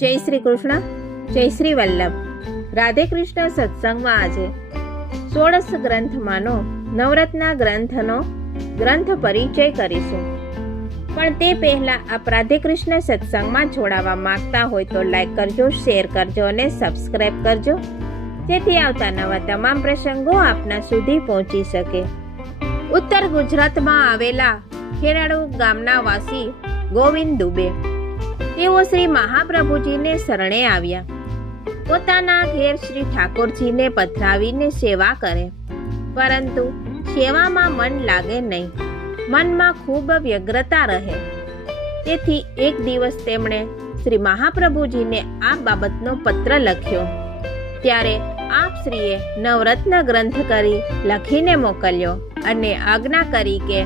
જય શ્રી કૃષ્ણ, જય શ્રી વલ્લભ. રાધે કૃષ્ણ સત્સંગમાં આજે 16 ગ્રંથમાંનો નવરત્ના ગ્રંથનો ગ્રંથ પરિચય કરીશું. પણ તે પહેલા આપ રાધે કૃષ્ણ સત્સંગમાં જોડાવા માંગતા હોય તો લાઈક કરજો, શેર કરજો અને સબસ્ક્રાઈબ કરજો, જેથી આવતા નવા તમામ પ્રસંગો આપના સુધી પહોંચી શકે. ઉત્તર ગુજરાતમાં આવેલા ખેરાળુ ગામના વાસી ગોવિંદ દુબે તેઓ શ્રી મહાપ્રભુજીને શરણે આવ્યા. પોતાના ઘેર શ્રી ઠાકોરજીને પધરાવીને સેવા કરે, પરંતુ સેવામાં મન લાગે નહીં. મનમાં ખૂબ વ્યગ્રતા રહે. તેથી એક દિવસ તેમણે શ્રી મહાપ્રભુજીને આ બાબતનો પત્ર લખ્યો. ત્યારે આપ શ્રીએ નવરત્ન ગ્રંથ કરી લખીને મોકલ્યો અને આજ્ઞા કરી કે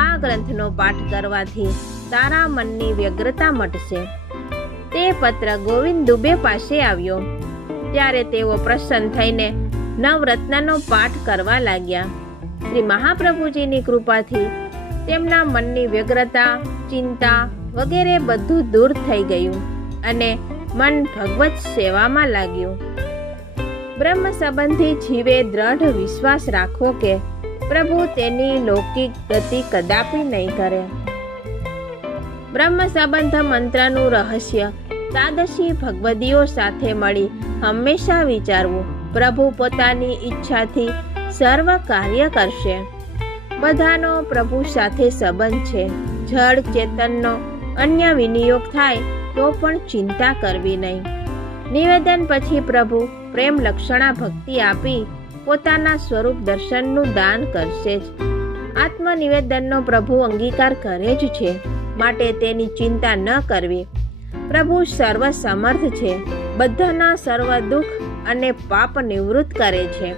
આ ગ્રંથનો પાઠ કરવાથી તારા મનની વ્યગ્રતા મટશે. તે પત્ર ગોવિંદ દુબે પાસે આવ્યો. ત્યારે તેઓ પ્રસન્ન થઈને નવરત્નનો પાઠ કરવા લાગ્યા. શ્રી મહાપ્રભુજીની કૃપાથી તેમના મનની વ્યગ્રતા, ચિંતા વગેરે બધું દૂર થઈ ગયું અને મન ભગવત સેવામાં લાગ્યું. બ્રહ્મ સંબંધી જીવે દ્રઢ વિશ્વાસ રાખવો કે પ્રભુ તેની લૌકિક ગતિ કદાપી નહીં કરે. બ્રહ્મ સંબંધ મંત્રનું રહસ્ય તાદશી ભગવદીઓ સાથે મળી હંમેશા વિચારવું. પ્રભુ પોતાની ઈચ્છાથી સર્વ કાર્ય કરશે. બધાનો પ્રભુ સાથે સંબંધ છે. જળ ચેતનનો અન્ય વિનિયોગ થાય તો પણ ચિંતા કરવી નહીં. નિવેદન પછી પ્રભુ પ્રેમ લક્ષણા ભક્તિ આપી પોતાના સ્વરૂપ દર્શનનું દાન કરશે જ. આત્મનિવેદનનો પ્રભુ અંગીકાર કરે જ છે, માટે તેની ચિંતા ન કરવી. પ્રભુ સર્વ સમર્થ છે. બધાના સર્વ દુઃખ અને પાપ નિવૃત્ત કરે છે.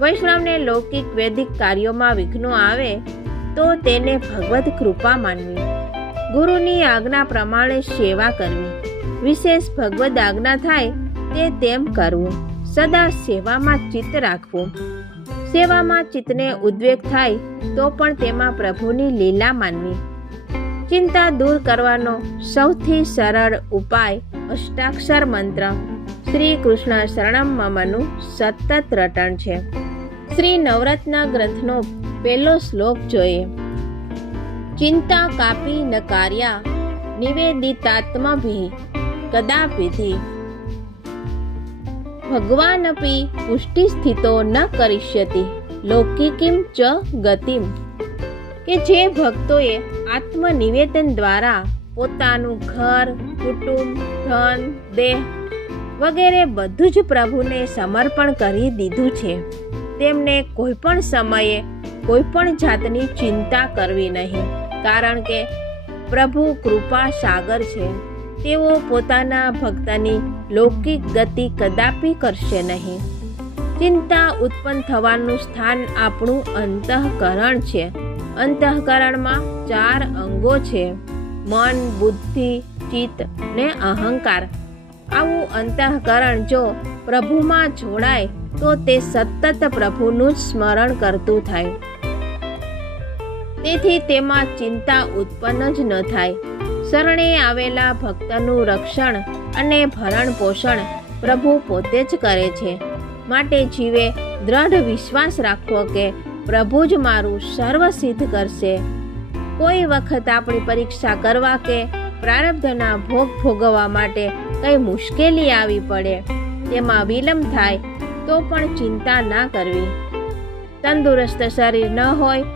વૈષ્ણવને લૌકિક વૈદિક કાર્યોમાં વિઘ્નો આવે તો તેને ભગવદ કૃપા માનવી. ગુરુની આજ્ઞા પ્રમાણે સેવા કરવી. વિશેષ ભગવદ આજ્ઞા થાય તે તેમ કરવું. સદા સેવામાં ચિત્ત રાખવું. સેવામાં ચિત્તને ઉદ્વેગ થાય તો પણ તેમાં પ્રભુની લીલા માનવી. ચિંતા દૂર કરવાનો સૌથી સરળ ઉપાય અષ્ટાક્ષર મંત્ર શ્રી કૃષ્ણ શરણમ મમનું સતત રટણ છે. શ્રી નવરત્ન ગ્રંથનો પહેલો શ્લોક જોઈએ. ચિંતા કાપી ન કાર્યા નિવેદિતાત્મભિ કદાપિધિ ભગવાનપી પુષ્ટિ સ્થિતો ન કરિષ્યતિ લૌકિકીમ ચ ગતિમ. કે જે ભક્તોએ આત્મનિવેદન દ્વારા પોતાનું ઘર, કુટુંબ, ધન, દેહ વગેરે બધું જ પ્રભુને સમર્પણ કરી દીધું છે, તેમને કોઈ પણ સમયે કોઈ પણ જાતની ચિંતા કરવી નહીં. કારણ કે પ્રભુ કૃપા સાગર છે. તેઓ પોતાના ભક્તની લૌકિક ગતિ કદાપી કરશે નહીં. ચિંતા ઉત્પન્ન થવાનું સ્થાન આપણું અંતઃકરણ છે. અંતઃકરણમાં 4 અંગો છે: મન, બુદ્ધિ, ચિત્ત ને અહંકાર. આવું અંતઃકરણ જો પ્રભુમાં જોડાય તો તે સતત પ્રભુનું જ સ્મરણ કરતું થાય. તેથી તેમાં ચિંતા ઉત્પન્ન જ ન થાય. શરણે આવેલા ભક્તનું રક્ષણ અને ભરણ પોષણ પ્રભુ પોતે જ કરે છે. માટે જીવે દ્રઢ વિશ્વાસ રાખવો કે પ્રભુ જ મારું સર્વ સિદ્ધ કરશે. કોઈ વખત આપણી પરીક્ષા કરવા કે પ્રારબ્ધના ભોગ ભોગવવા માટે કંઈ મુશ્કેલી આવી પડે, તેમાં વિલંબ થાય તો પણ ચિંતા ના કરવી. તંદુરસ્ત શરીર ન હોય,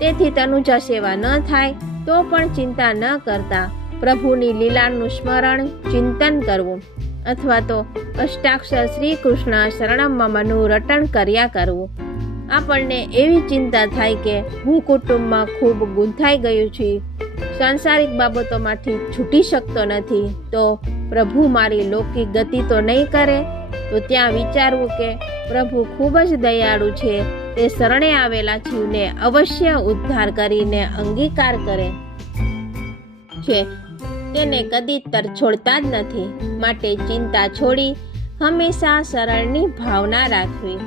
તેથી તનુજા સેવા ન થાય તો પણ ચિંતા ન કરતા પ્રભુની લીલાનું સ્મરણ ચિંતન કરવું, અથવા તો અષ્ટાક્ષર શ્રી કૃષ્ણ શરણમ મમનું રટણ કર્યા કરવું. આપણને એવી ચિંતા થાય કે હું કુટુંબમાં ખૂબ ગૂંથાઈ ગયું છું, સાંસારિક બાબતોમાંથી છૂટી શકતો નથી, તો પ્રભુ મારી લૌકિક ગતિ તો નહીં કરે. તો ત્યાં વિચારવું કે પ્રભુ ખૂબ જ દયાળુ છે. તે શરણે આવેલા જીવને અવશ્ય ઉદ્ધાર કરીને અંગીકાર કરે છે. તેને કદી તરછોડતા જ નથી. માટે ચિંતા છોડી હંમેશા સરળની ભાવના રાખવી.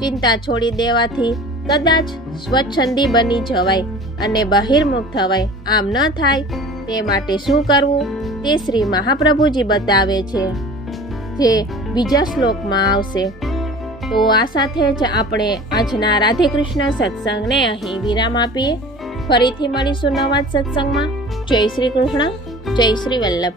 ચિંતા છોડી દેવાથી કદાચ સ્વચ્છંદી બની જવાય અને બહિર્મુખ થવાય. આમ ન થાય તે માટે શું કરવું તે શ્રી મહાપ્રભુજી બતાવે છે, જે બીજા શ્લોકમાં આવશે. તો આ સાથે જ આપણે આજના રાધે કૃષ્ણ સત્સંગને અહીં વિરામ આપીએ. ફરીથી મળીશું નવા જ સત્સંગમાં. જય શ્રી કૃષ્ણ, જય શ્રી વલ્લભ.